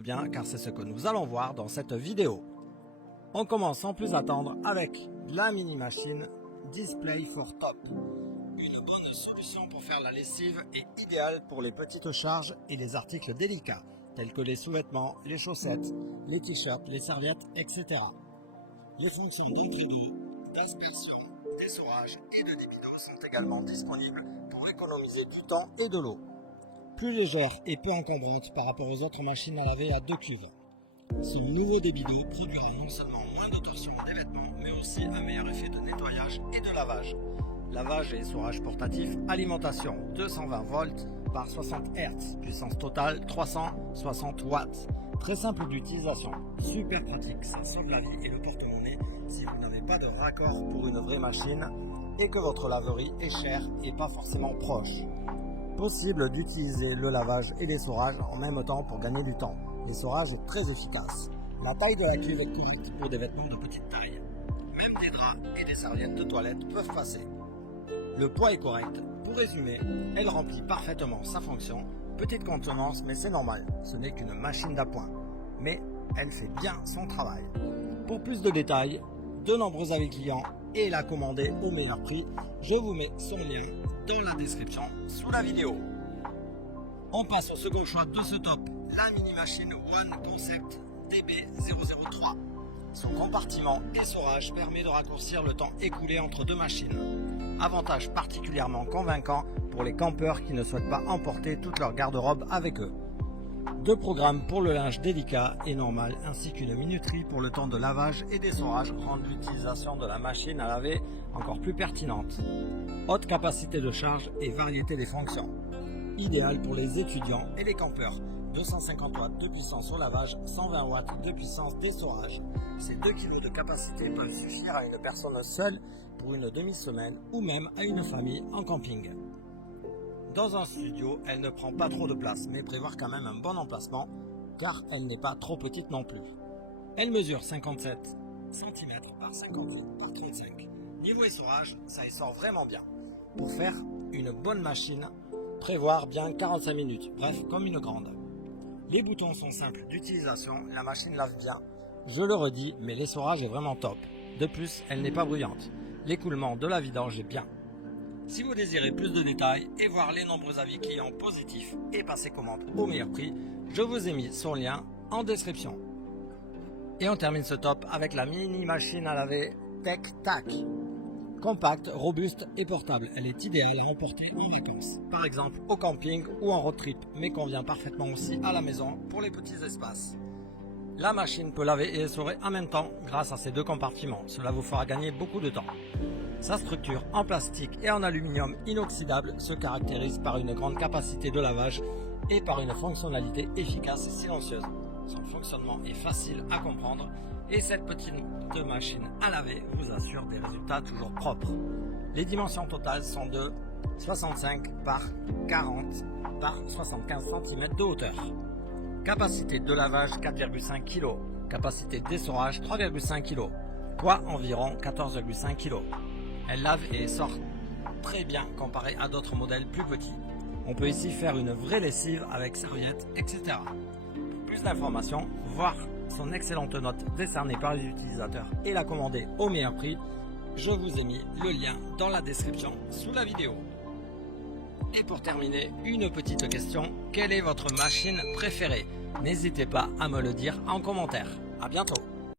Bien, car c'est ce que nous allons voir dans cette vidéo. On commence sans plus attendre avec la mini machine Display for Top. Une bonne solution pour faire la lessive et idéale pour les petites charges et les articles délicats tels que les sous-vêtements, les chaussettes, les t-shirts, les serviettes, etc. Les fonctions d'entrée d'aspersion, d'essorage et de débit d'eau sont également disponibles pour économiser du temps et de l'eau. Plus légère et peu encombrante par rapport aux autres machines à laver à 2 cuves. Ce nouveau débit d'eau produira non seulement moins de torsion des vêtements, mais aussi un meilleur effet de nettoyage et de lavage. Lavage et essorage portatif, alimentation 220 volts par 60 Hz, puissance totale 360 watts. Très simple d'utilisation, super pratique, ça sauve la vie et le porte-monnaie si vous n'avez pas de raccord pour une vraie machine et que votre laverie est chère et pas forcément proche. Possible d'utiliser le lavage et l'essorage en même temps pour gagner du temps. L'essorage est très efficace. La taille de la cuve est correcte pour des vêtements de petite taille. Même des draps et des serviettes de toilette peuvent passer. Le poids est correct. Pour résumer, elle remplit parfaitement sa fonction. Petite contenance, mais c'est normal. Ce n'est qu'une machine d'appoint. Mais elle fait bien son travail. Pour plus de détails, de nombreux avis clients et la commander au meilleur prix, je vous mets son lien dans la description sous la vidéo. On passe au second choix de ce top, la mini machine One Concept DB003. Son compartiment essorage permet de raccourcir le temps écoulé entre deux machines. Avantage particulièrement convaincant pour les campeurs qui ne souhaitent pas emporter toute leur garde-robe avec eux. 2 programmes pour le linge délicat et normal ainsi qu'une minuterie pour le temps de lavage et d'essorage rendent l'utilisation de la machine à laver encore plus pertinente. Haute capacité de charge et variété des fonctions. Idéal pour les étudiants et les campeurs. 250 watts de puissance au lavage, 120 watts de puissance d'essorage. Ces 2 kg de capacité peuvent suffire à une personne seule pour une demi-semaine ou même à une famille en camping. Dans un studio, elle ne prend pas trop de place, mais prévoir quand même un bon emplacement, car elle n'est pas trop petite non plus. Elle mesure 57 cm par 58 par 35. Niveau essorage, ça essore vraiment bien. Pour faire une bonne machine, prévoir bien 45 minutes, bref, comme une grande. Les boutons sont simples d'utilisation, la machine lave bien. Je le redis, mais l'essorage est vraiment top. De plus, elle n'est pas bruyante. L'écoulement de la vidange est bien. Si vous désirez plus de détails et voir les nombreux avis clients positifs et passer commande au meilleur prix, je vous ai mis son lien en description. Et on termine ce top avec la mini machine à laver Tech Tac. Compacte, robuste et portable, elle est idéale à emporter en vacances, par exemple au camping ou en road trip, mais convient parfaitement aussi à la maison pour les petits espaces. La machine peut laver et essorer en même temps grâce à ces 2 compartiments, cela vous fera gagner beaucoup de temps. Sa structure en plastique et en aluminium inoxydable se caractérise par une grande capacité de lavage et par une fonctionnalité efficace et silencieuse. Son fonctionnement est facile à comprendre et cette petite machine à laver vous assure des résultats toujours propres. Les dimensions totales sont de 65 par 40 par 75 cm de hauteur. Capacité de lavage 4,5 kg. Capacité d'essorage 3,5 kg. Poids environ 14,5 kg. Elle lave et sort très bien comparé à d'autres modèles plus petits. On peut ici faire une vraie lessive avec serviettes, etc. Pour plus d'informations, voir son excellente note décernée par les utilisateurs et la commander au meilleur prix, je vous ai mis le lien dans la description sous la vidéo. Et pour terminer, une petite question, quelle est votre machine préférée? N'hésitez pas à me le dire en commentaire. À bientôt.